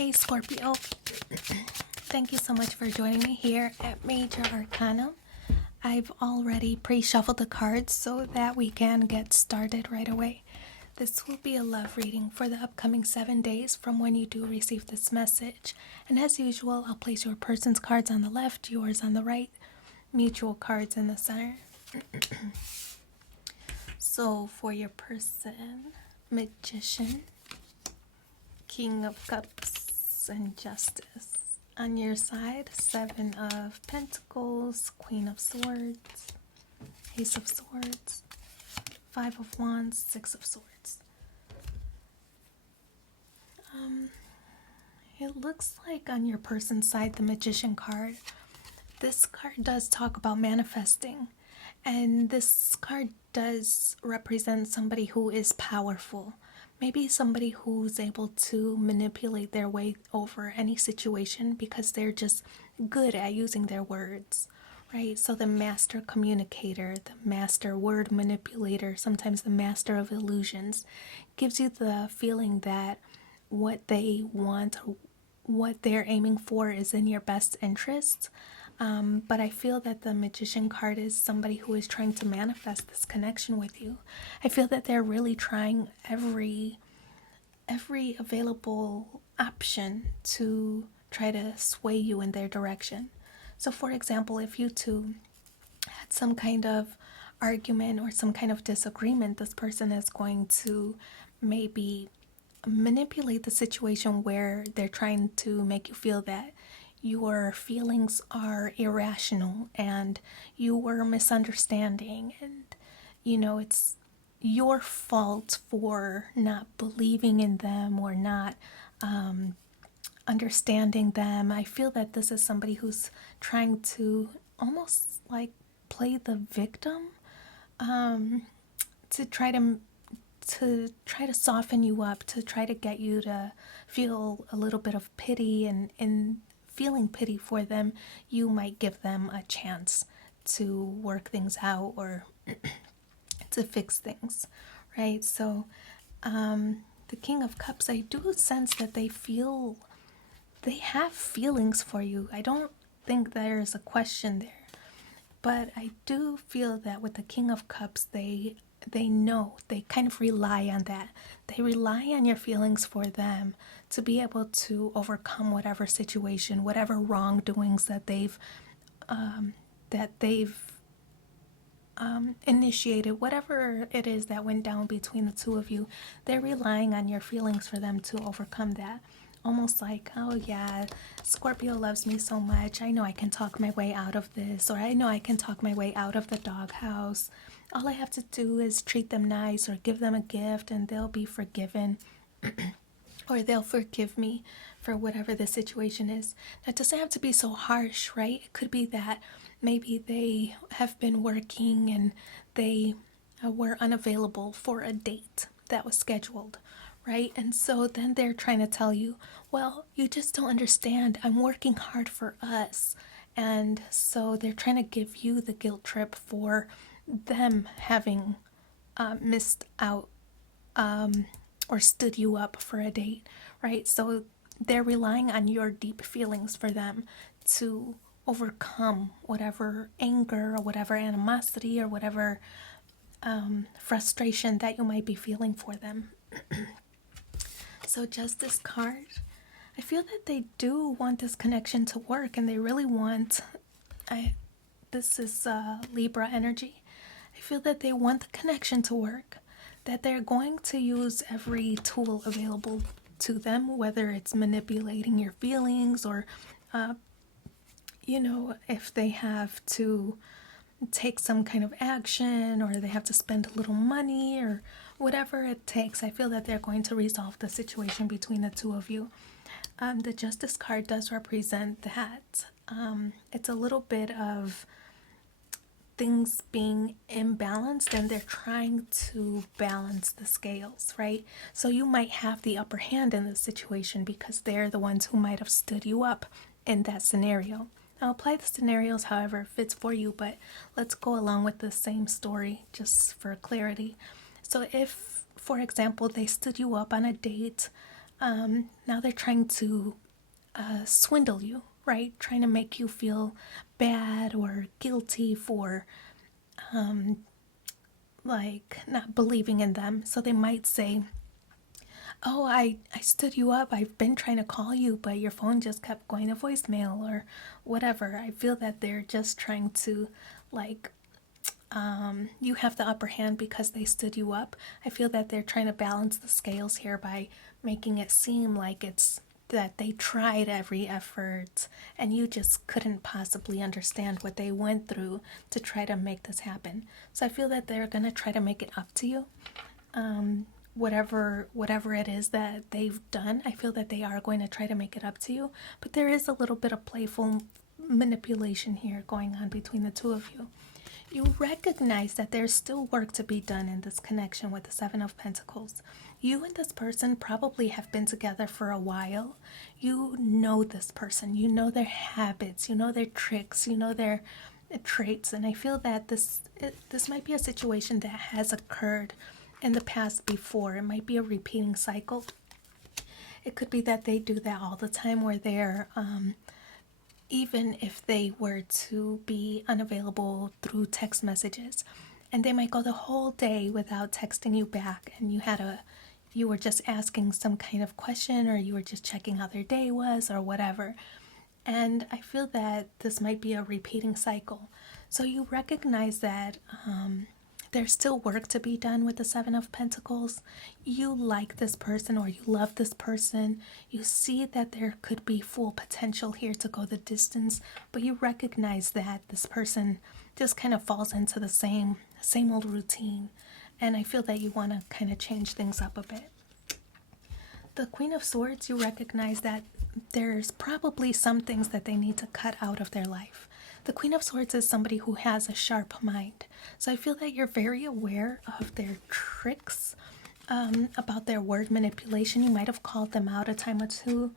Hey Scorpio, thank you so much for joining me here at Major Arcana. I've already pre-shuffled the cards so that we can get started right away. This will be a love reading for the upcoming 7 days from when you do receive this message. And as usual, I'll place your person's cards on the left, yours on the right, mutual cards in the center. So for your person, Magician, King of Cups, and Justice. On your side, 7 of Pentacles, Queen of Swords, Ace of Swords, 5 of Wands, 6 of Swords. It looks like on your person's side, the Magician card, this card does talk about manifesting. And this card does represent somebody who is powerful. Maybe somebody who's able to manipulate their way over any situation because they're just good at using their words, right? So the master communicator, the master word manipulator, sometimes the master of illusions, gives you the feeling that what they want, what they're aiming for is in your best interest. But I feel that the Magician card is somebody who is trying to manifest this connection with you. I feel that they're really trying every available option to try to sway you in their direction. So for example, if you two had some kind of argument or some kind of disagreement, this person is going to maybe manipulate the situation where they're trying to make you feel that your feelings are irrational and you were misunderstanding, and it's your fault for not believing in them or not understanding them. I feel that this is somebody who's trying to almost like play the victim, to try to soften you up, to try to get you to feel a little bit of pity, and in feeling pity for them, you might give them a chance to work things out or to fix things, right? So the King of Cups, I do sense that they have feelings for you. I don't think there's a question there, but I do feel that with the King of Cups, they know, they kind of rely on that. They rely on your feelings for them to be able to overcome whatever situation, whatever wrongdoings that they've initiated, whatever it is that went down between the two of you. They're relying on your feelings for them to overcome that. Almost like, oh yeah, Scorpio loves me so much, I know I can talk my way out of this, or I know I can talk my way out of the doghouse. All I have to do is treat them nice or give them a gift and they'll be forgiven. Or they'll forgive me for whatever the situation is. That doesn't have to be so harsh, right? It could be that maybe they have been working and they were unavailable for a date that was scheduled, right? And so then they're trying to tell you, well, you just don't understand. I'm working hard for us. And so they're trying to give you the guilt trip for them having missed out or stood you up for a date, right? So they're relying on your deep feelings for them to overcome whatever anger or whatever animosity or whatever frustration that you might be feeling for them. So Justice card, I feel that they do want this connection to work, and they really want, this is Libra energy. I feel that they want the connection to work, that they're going to use every tool available to them, whether it's manipulating your feelings or, if they have to take some kind of action or they have to spend a little money or whatever it takes. I feel that they're going to resolve the situation between the two of you. The Justice card does represent that. It's a little bit of things being imbalanced, and they're trying to balance the scales, right? So you might have the upper hand in this situation because they're the ones who might have stood you up in that scenario. I'll apply the scenarios however fits for you, but let's go along with the same story just for clarity. So if, for example, they stood you up on a date, now they're trying to swindle you, right? Trying to make you feel bad or guilty for like not believing in them. So they might say, oh, I stood you up. I've been trying to call you, but your phone just kept going to voicemail or whatever. I feel that they're just trying to, like, you have the upper hand because they stood you up. I feel that they're trying to balance the scales here by making it seem like it's that they tried every effort and you just couldn't possibly understand what they went through to try to make this happen. So I feel that they're going to try to make it up to you. Whatever it is that they've done, I feel that they are going to try to make it up to you. But there is a little bit of playful manipulation here going on between the two of you. You recognize that there's still work to be done in this connection with the Seven of Pentacles. You and this person probably have been together for a while. You know this person. You know their habits. You know their tricks. You know their traits. And I feel that this might be a situation that has occurred in the past before. It might be a repeating cycle. It could be that they do that all the time where they're even if they were to be unavailable through text messages, and they might go the whole day without texting you back, and you were just asking some kind of question, or you were just checking how their day was or whatever. And I feel that this might be a repeating cycle. So you recognize that there's still work to be done with the Seven of Pentacles. You like this person or you love this person. You see that there could be full potential here to go the distance, but you recognize that this person just kind of falls into the same old routine. And I feel that you want to kind of change things up a bit. The Queen of Swords, you recognize that there's probably some things that they need to cut out of their life. The Queen of Swords is somebody who has a sharp mind. So I feel that you're very aware of their tricks, about their word manipulation. You might have called them out a time or two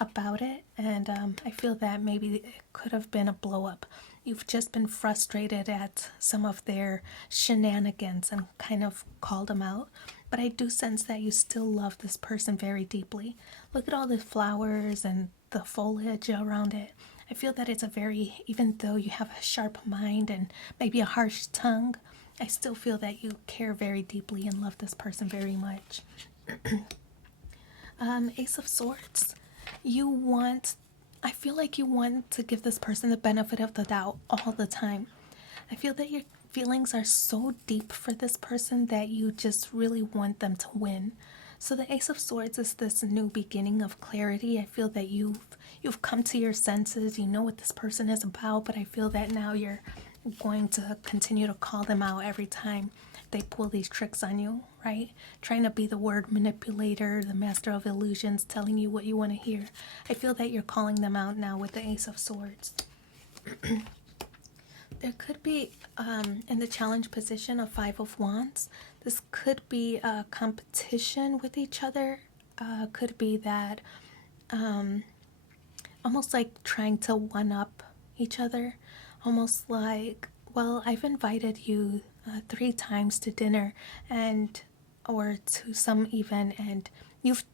about it. And I feel that maybe it could have been a blow up. You've just been frustrated at some of their shenanigans and kind of called them out. But I do sense that you still love this person very deeply. Look at all the flowers and the foliage around it. I feel that it's even though you have a sharp mind and maybe a harsh tongue, I still feel that you care very deeply and love this person very much. Ace of Swords. I feel like you want to give this person the benefit of the doubt all the time. I feel that your feelings are so deep for this person that you just really want them to win. So the Ace of Swords is this new beginning of clarity. I feel that you've come to your senses. You know what this person is about, but I feel that now you're going to continue to call them out every time they pull these tricks on you, right? Trying to be the word manipulator, the master of illusions, telling you what you want to hear. I feel that you're calling them out now with the Ace of Swords. There could be, in the challenge position, a Five of Wands. This could be a competition with each other. Could be that almost like trying to one-up each other. Almost like, well, I've invited you 3 times to dinner or to some event, and you've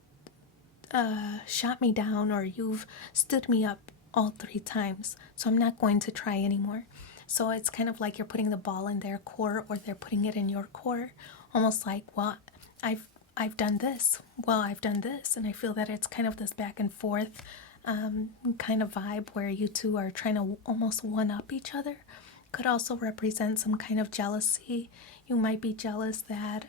shot me down or you've stood me up all 3 times. So I'm not going to try anymore. So it's kind of like you're putting the ball in their court or they're putting it in your court. Almost like, well, I've done this. Well, I've done this. And I feel that it's kind of this back and forth kind of vibe where you two are trying to almost one-up each other. Could also represent some kind of jealousy. You might be jealous that,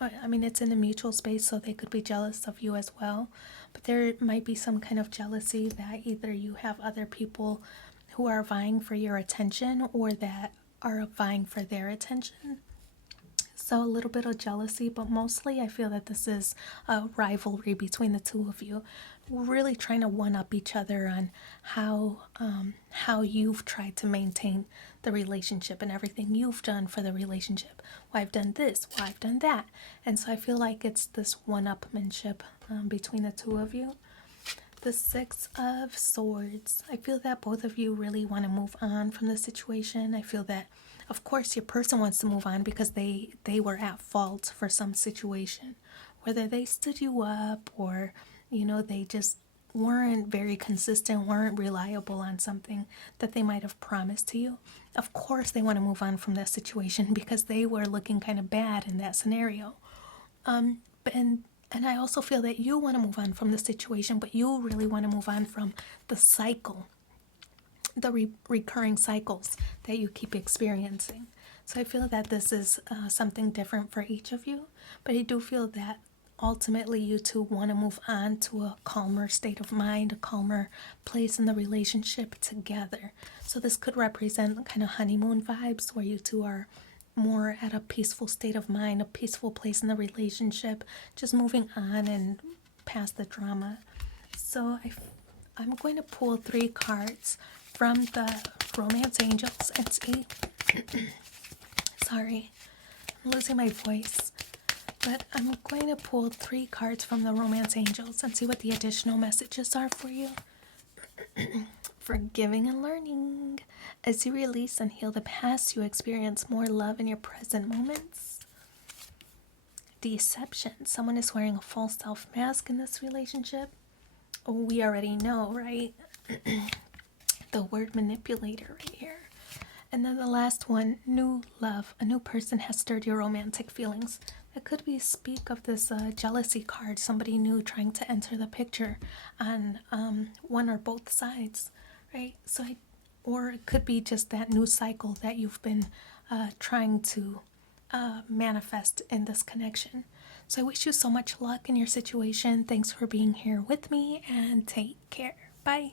it's in a mutual space, so they could be jealous of you as well. But there might be some kind of jealousy that either you have other people who are vying for your attention or that are vying for their attention. So a little bit of jealousy, but mostly I feel that this is a rivalry between the two of you, really trying to one-up each other on how you've tried to maintain the relationship and everything you've done for the relationship. Well, I've done this, well, I've done that. And so I feel like it's this one-upmanship between the two of you. The Six of Swords. I feel that both of you really want to move on from the situation. I feel that, of course, your person wants to move on because they were at fault for some situation, whether they stood you up or, they just weren't very consistent, weren't reliable on something that they might have promised to you. Of course, they want to move on from that situation because they were looking kind of bad in that scenario. And I also feel that you want to move on from the situation, but you really want to move on from the cycle, the recurring cycles that you keep experiencing. So I feel that this is something different for each of you, but I do feel that ultimately you two want to move on to a calmer state of mind, a calmer place in the relationship together. So this could represent kind of honeymoon vibes where you two are more at a peaceful state of mind, a peaceful place in the relationship, just moving on and past the drama. So I'm going to pull 3 cards from the Romance Angels and see. Sorry, I'm losing my voice. But I'm going to pull 3 cards from the Romance Angels and see what the additional messages are for you. Forgiving and learning. As you release and heal the past, you experience more love in your present moments. Deception. Someone is wearing a false self mask in this relationship. Oh, we already know, right? The word manipulator right here. And then the last one, new love. A new person has stirred your romantic feelings. It could be speak of this jealousy card, somebody new trying to enter the picture on one or both sides, right? Or it could be just that new cycle that you've been trying to manifest in this connection. So I wish you so much luck in your situation. Thanks for being here with me and take care. Bye.